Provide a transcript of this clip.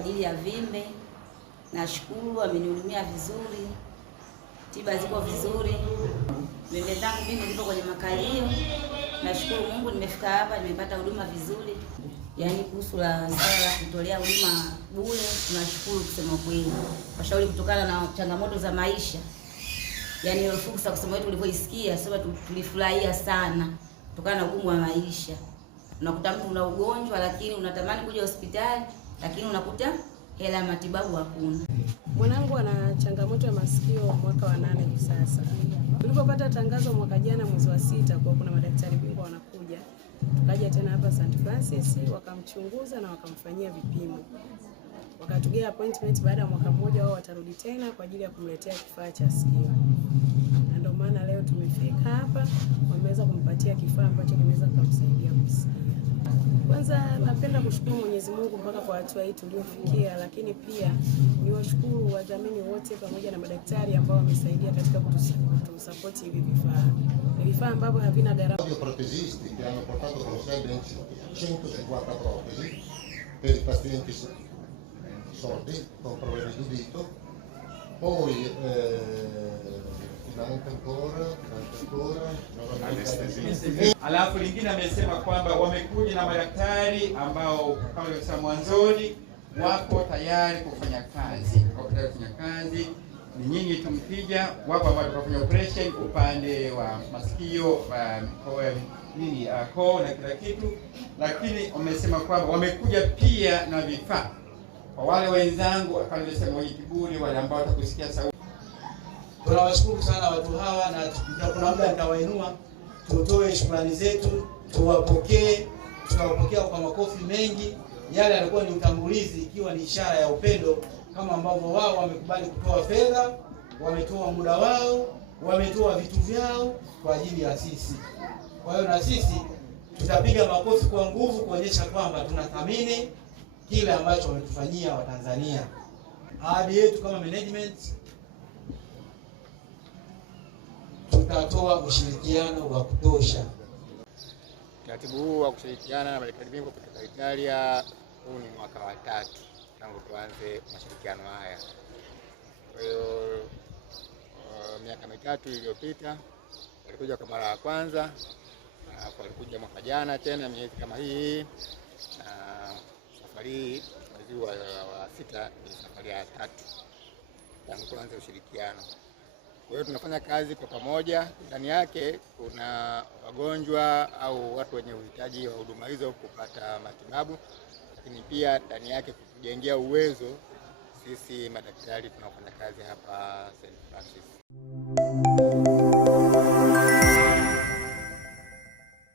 ajili ya vimbe. Nashukuru amenihudumia vizuri. Tiba ziko vizuri. Vimbe zangu mimi zipo kwenye makalio. Nashukuru Mungu nimefika hapa nimepata huduma vizuri. Yaani kuhusu swala la kutolea huduma bure tunashukuru kusema kweli. Washauri kutokana na changamoto za maisha. Yaani ile fursa kusema wetu ulivyoisikia sasa tulifurahia sana kutokana na ugumu wa maisha. Unakuta mtu una ugonjwa lakini unatamani kuja hospitali lakini unakuta hela ya matibabu hakuna. Mwanangu ana changamoto ya masikio mwaka wa 8 hivi sasa. Tulipopata tangazo mwaka jana mwezi wa 6 kwa kuna madaktari bingwa wanakuja. Tukaja tena hapa St. Francis wakamchunguza na wakamfanyia vipimo. Wakatugea appointment baada ya mwaka mmoja wao watarudi tena kwa ajili ya kumletea kifaa cha sikio. Na ndio maana leo tumefika hapa wameweza kumpatia kifaa ambacho kinaweza kumsaidia kusikia. Kwanza napenda kushukuru Mwenyezi Mungu mpaka kwa hatua hii tuliofikia, lakini pia niwashukuru wadhamini wote pamoja na madaktari ambao wamesaidia katika kutusupport hivi vifaa. Ni vifaa ambavyo havina gharama. Protesisti che hanno portato con sé ben 150 protesi per i pazienti sordi con problemi di udito. Poi Alafu lingine amesema kwamba wamekuja na madaktari ambao kama nilivyosema mwanzoni wako tayari kufanya kazi. Ni nyinyi tumkija, wapo ambao tukafanya operation upande wa masikio, koo na kila kitu, lakini wamesema kwamba wamekuja pia na vifaa. Kwa wale wenzangu kama nilivyosema wenye kiburi, wale ambao watakusikia sauti. Tunawashukuru sana watu hawa na kuna muda nitawainua tutoe shukrani zetu, tuwapokee kwa makofi mengi. Yale yalikuwa ni utangulizi ikiwa ni ishara ya upendo kama ambavyo wao wamekubali kutoa fedha, wametoa muda wao, wametoa vitu vyao kwa ajili ya sisi. Kwa hiyo na sisi tutapiga makofi kwa nguvu kuonyesha kwamba tunathamini kile ambacho wametufanyia Watanzania. Ahadi yetu kama management tutatoa ushirikiano wa kutosha. Utaratibu huu wa kushirikiana na madaktari bingwa kutoka Italia huu ni mwaka wa 3 tangu tuanze mashirikiano haya. Kwa hiyo miaka 3 iliyopita walikuja kwa mara ya kwanza, walikuja mwaka jana tena miezi kama hii, na safari hii mwezi wa 6 ni safari ya 3 tangu tuanze ushirikiano. Kwa hiyo tunafanya kazi kwa pamoja. Ndani yake kuna wagonjwa au watu wenye uhitaji wa huduma hizo kupata matibabu, lakini pia ndani yake kutujengea uwezo sisi madaktari tunaofanya kazi hapa St. Francis.